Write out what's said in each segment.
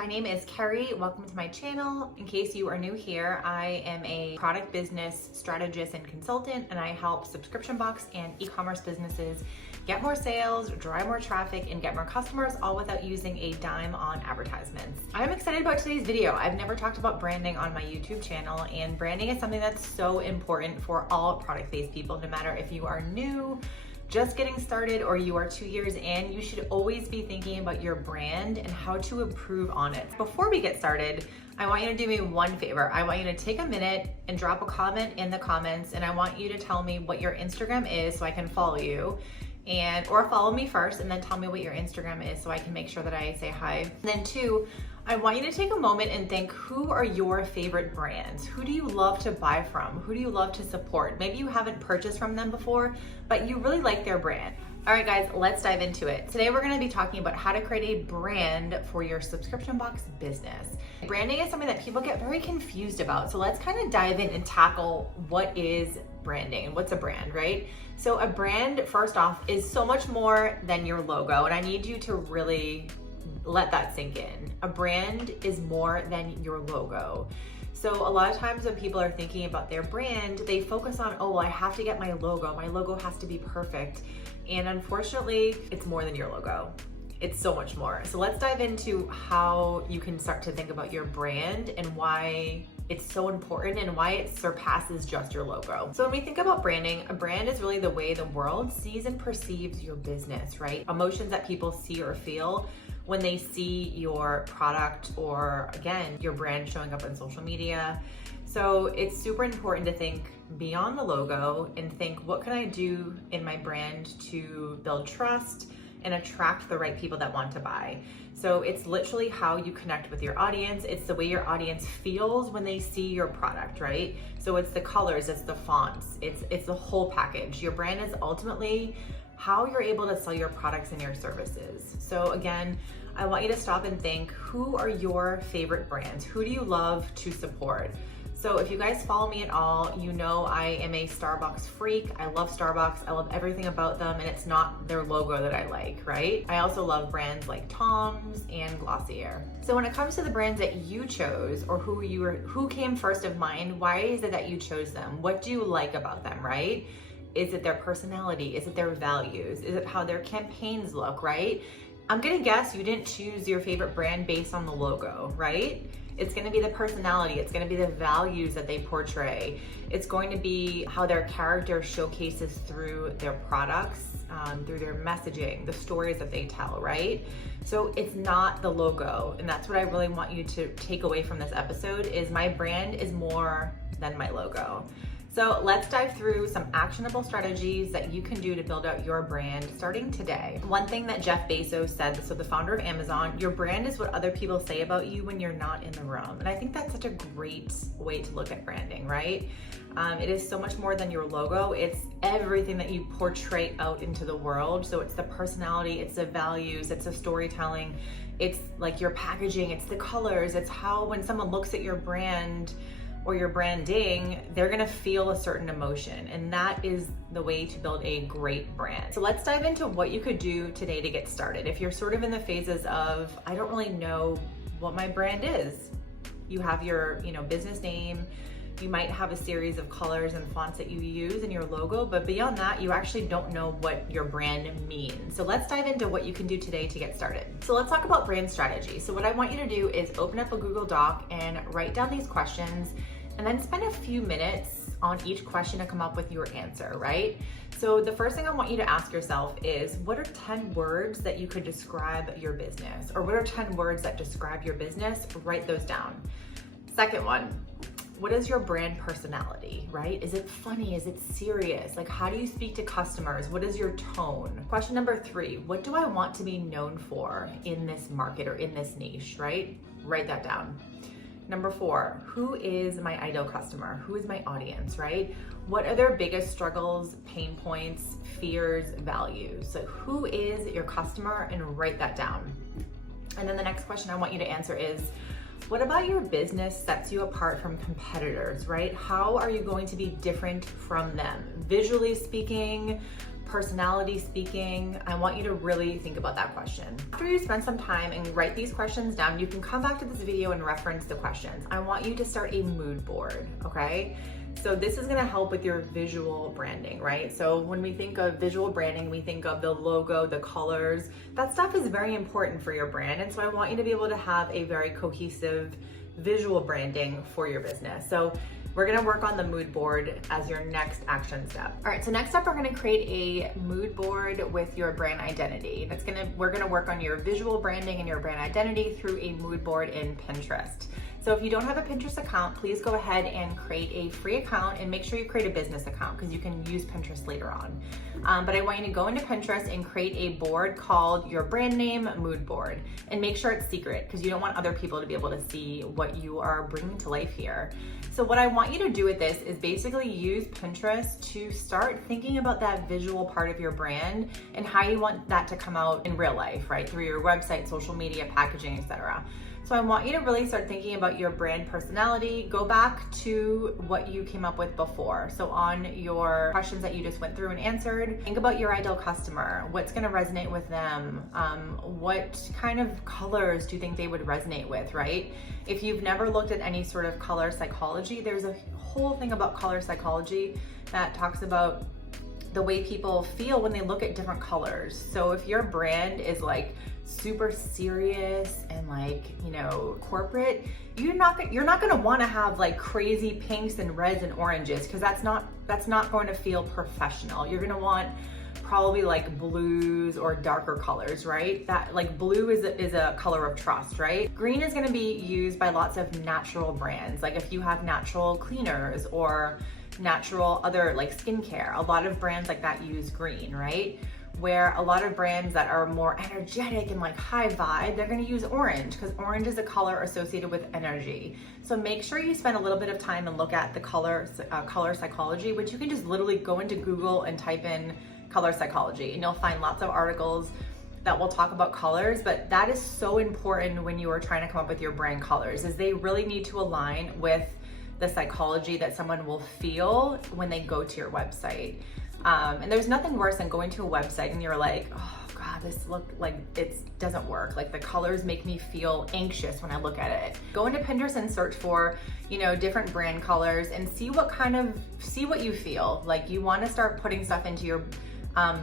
my name is Kerrie. Welcome to my channel. In case you are new here, I am a product business strategist and consultant, and I help subscription box and e-commerce businesses get more sales, drive more traffic, and get more customers, all without using a dime on advertisements. I'm excited about today's video. I've never talked about branding on my YouTube channel, and branding is something that's so important for all product-based people, no matter if you are new, just getting started, or you are 2 years in. You should always be thinking about your brand and how to improve on it. Before we get started, I want you to do me one favor. I want you to take a minute and drop a comment in the comments, and I want you to tell me what your Instagram is so I can follow you. Or follow me first and then tell me what your Instagram is so I can make sure that I say hi. And then two, I want you to take a moment and think, who are your favorite brands? Who do you love to buy from? Who do you love to support? Maybe you haven't purchased from them before, but you really like their brand. All right, guys, let's dive into it. Today, we're gonna be talking about how to create a brand for your subscription box business. Branding is something that people get very confused about. So let's kind of dive in and tackle what is branding and what's a brand, right? So a brand, first off, is so much more than your logo. And I need you to really let that sink in. A brand is more than your logo. So a lot of times when people are thinking about their brand, they focus on, oh, well, I have to get my logo. My logo has to be perfect. And unfortunately, it's more than your logo. It's so much more. So let's dive into how you can start to think about your brand and why it's so important and why it surpasses just your logo. So when we think about branding, a brand is really the way the world sees and perceives your business, right? Emotions that people see or feel when they see your product, or again, your brand showing up on social media. So it's super important to think beyond the logo and think, what can I do in my brand to build trust and attract the right people that want to buy? So it's literally how you connect with your audience. It's the way your audience feels when they see your product, right? So it's the colors, it's the fonts, it's the whole package. Your brand is ultimately how you're able to sell your products and your services. So again, I want you to stop and think, who are your favorite brands? Who do you love to support? So if you guys follow me at all, you know I am a Starbucks freak. I love Starbucks. I love everything about them, and it's not their logo that I like, right? I also love brands like Tom's and Glossier. So when it comes to the brands that you chose, or who came first of mind, why is it that you chose them? What do you like about them, right? Is it their personality? Is it their values? Is it how their campaigns look, right? I'm gonna guess you didn't choose your favorite brand based on the logo, right? It's gonna be the personality, it's gonna be the values that they portray. It's going to be how their character showcases through their products, through their messaging, the stories that they tell, right? So it's not the logo, and that's what I really want you to take away from this episode, is my brand is more than my logo. So let's dive through some actionable strategies that you can do to build out your brand starting today. One thing that Jeff Bezos said, so the founder of Amazon, your brand is what other people say about you when you're not in the room. And I think that's such a great way to look at branding, right? It is so much more than your logo. It's everything that you portray out into the world. So it's the personality, it's the values, it's the storytelling, it's like your packaging, it's the colors, it's how when someone looks at your brand or your branding, they're gonna feel a certain emotion, and that is the way to build a great brand. So let's dive into what you could do today to get started. If you're sort of in the phases of, I don't really know what my brand is. You have your business name, you might have a series of colors and fonts that you use in your logo, but beyond that, you actually don't know what your brand means. So let's dive into what you can do today to get started. So let's talk about brand strategy. So what I want you to do is open up a Google Doc and write down these questions, and then spend a few minutes on each question to come up with your answer, right? So the first thing I want you to ask yourself is, what are 10 words that you could describe your business? Or what are 10 words that describe your business? Write those down. Second one, what is your brand personality, right? Is it funny? Is it serious? Like, how do you speak to customers? What is your tone? Question number 3, what do I want to be known for in this market or in this niche, right? Write that down. Number 4, who is my ideal customer? Who is my audience, right? What are their biggest struggles, pain points, fears, values? So who is your customer, and write that down. And then the next question I want you to answer is, what about your business sets you apart from competitors, right? How are you going to be different from them? Visually speaking, personality speaking? I want you to really think about that question. After you spend some time and write these questions down, you can come back to this video and reference the questions. I want you to start a mood board, okay? So this is gonna help with your visual branding, right? So when we think of visual branding, we think of the logo, the colors. That stuff is very important for your brand. And so I want you to be able to have a very cohesive visual branding for your business. So we're gonna work on the mood board as your next action step. All right, so next up, we're gonna create a mood board with your brand identity. We're gonna work on your visual branding and your brand identity through a mood board in Pinterest. So if you don't have a Pinterest account, please go ahead and create a free account and make sure you create a business account because you can use Pinterest later on. But I want you to go into Pinterest and create a board called your brand name mood board, and make sure it's secret because you don't want other people to be able to see what you are bringing to life here. So what I want you to do with this is basically use Pinterest to start thinking about that visual part of your brand and how you want that to come out in real life, right? Through your website, social media, packaging, etc. So I want you to really start thinking about your brand personality. Go back to what you came up with before. So on your questions that you just went through and answered, think about your ideal customer. What's gonna resonate with them? What kind of colors do you think they would resonate with, right? If you've never looked at any sort of color psychology, there's a whole thing about color psychology that talks about the way people feel when they look at different colors. So if your brand is like super serious and like, you know, corporate, you're not going to want to have like crazy pinks and reds and oranges because that's not going to feel professional. You're going to want probably like blues or darker colors, right? That like blue is a color of trust, right? Green is going to be used by lots of natural brands. Like if you have natural cleaners or natural other like skincare, a lot of brands like that use green, right? Where a lot of brands that are more energetic and like high vibe, they're gonna use orange because orange is a color associated with energy. So make sure you spend a little bit of time and look at the color psychology, which you can just literally go into Google and type in color psychology and you'll find lots of articles that will talk about colors. But that is so important when you are trying to come up with your brand colors, is they really need to align with the psychology that someone will feel when they go to your website. And there's nothing worse than going to a website and you're like, oh God, this look like it doesn't work. Like the colors make me feel anxious when I look at it. Go into Pinterest and search for, you know, different brand colors and see what you feel. Like you want to start putting stuff into your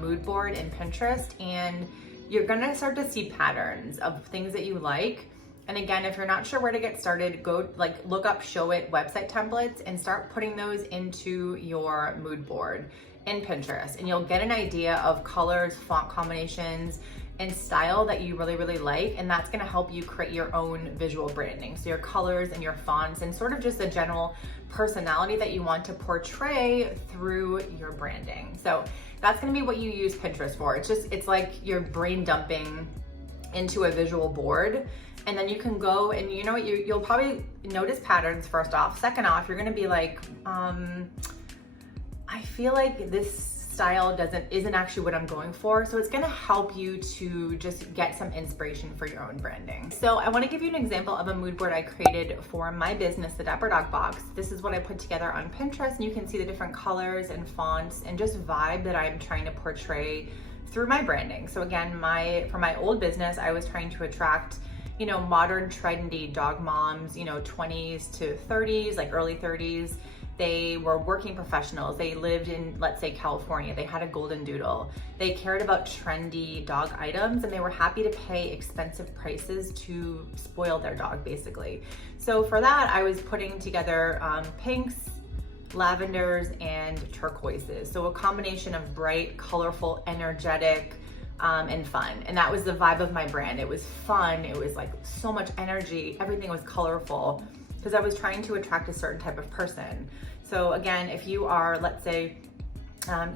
mood board in Pinterest, and you're gonna start to see patterns of things that you like. And again, if you're not sure where to get started, go like look up Show It website templates and start putting those into your mood board in Pinterest, and you'll get an idea of colors, font combinations, and style that you really, really like, and that's gonna help you create your own visual branding. So your colors and your fonts and sort of just the general personality that you want to portray through your branding. So that's gonna be what you use Pinterest for. It's like you're brain dumping into a visual board, and then you can go and you know what, you'll probably notice patterns first off. Second off, you're gonna be like, I feel like this style isn't actually what I'm going for. So it's gonna help you to just get some inspiration for your own branding. So I wanna give you an example of a mood board I created for my business, the Dapper Dog Box. This is what I put together on Pinterest, and you can see the different colors and fonts and just vibe that I'm trying to portray through my branding. So again, for my old business, I was trying to attract, you know, modern, trendy dog moms, you know, 20s to 30s, like early 30s. They were working professionals. They lived in, let's say, California. They had a golden doodle. They cared about trendy dog items, and they were happy to pay expensive prices to spoil their dog, basically. So for that, I was putting together pinks, lavenders, and turquoises. So a combination of bright, colorful, energetic, and fun. And that was the vibe of my brand. It was fun. It was like so much energy. Everything was colorful because I was trying to attract a certain type of person. So again, if you are, let's say,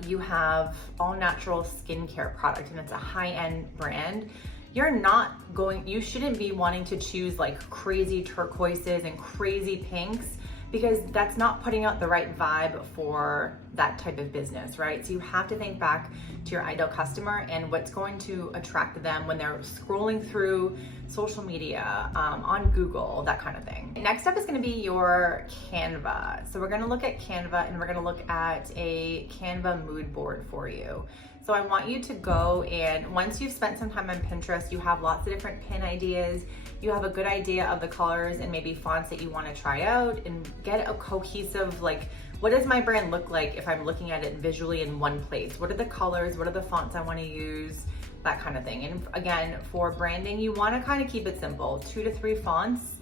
you have all natural skincare product and it's a high-end brand, you shouldn't be wanting to choose like crazy turquoises and crazy pinks, because that's not putting out the right vibe for that type of business, right? So you have to think back to your ideal customer and what's going to attract them when they're scrolling through social media, on Google, that kind of thing. Next up is going to be your Canva. So we're going to look at Canva, and we're going to look at a Canva mood board for you. So I want you to go, and once you've spent some time on Pinterest, you have lots of different pin ideas, you have a good idea of the colors and maybe fonts that you want to try out, and get a cohesive, like, what does my brand look like if I'm looking at it visually in one place? What are the colors? What are the fonts I want to use? That kind of thing. And again, for branding, you want to kind of keep it simple. 2 to 3 fonts,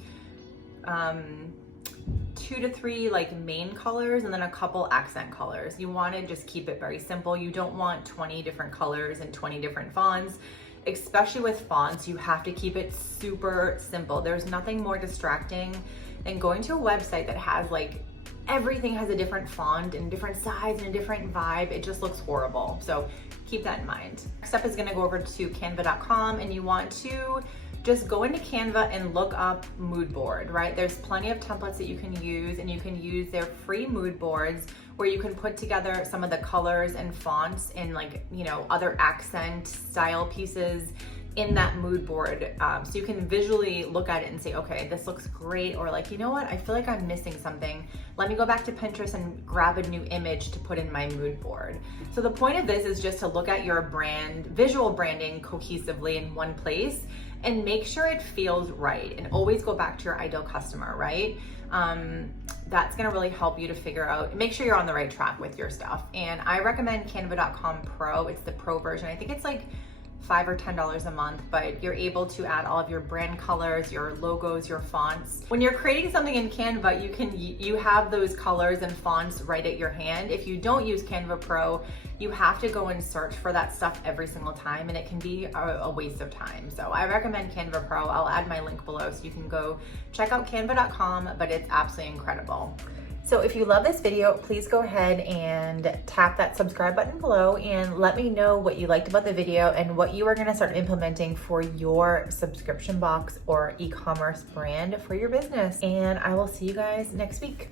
2 to 3 like main colors, and then a couple accent colors. You want to just keep it very simple. You don't want 20 different colors and 20 different fonts. Especially with fonts, you have to keep it super simple. There's nothing more distracting than going to a website that has like everything has a different font and different size and a different vibe. It just looks horrible. So keep that in mind. Next up is going to go over to canva.com, and you want to just go into Canva and look up mood board, right? There's plenty of templates that you can use, and you can use their free mood boards where you can put together some of the colors and fonts and, like, you know, other accent style pieces in that mood board. So you can visually look at it and say, okay, this looks great, or like, you know what, I feel like I'm missing something. Let me go back to Pinterest and grab a new image to put in my mood board. So the point of this is just to look at your brand, visual branding cohesively in one place, and make sure it feels right, and always go back to your ideal customer, right? That's gonna really help you to figure out, make sure you're on the right track with your stuff. And I recommend Canva.com Pro. It's the Pro version. I think it's like $5 or $10 a month, but you're able to add all of your brand colors, your logos, your fonts. When you're creating something in Canva, you have those colors and fonts right at your hand. If you don't use Canva Pro, you have to go and search for that stuff every single time, and it can be a waste of time. So I recommend Canva Pro. I'll add my link below so you can go check out canva.com, but it's absolutely incredible. So if you love this video, please go ahead and tap that subscribe button below and let me know what you liked about the video and what you are gonna start implementing for your subscription box or e-commerce brand for your business. And I will see you guys next week.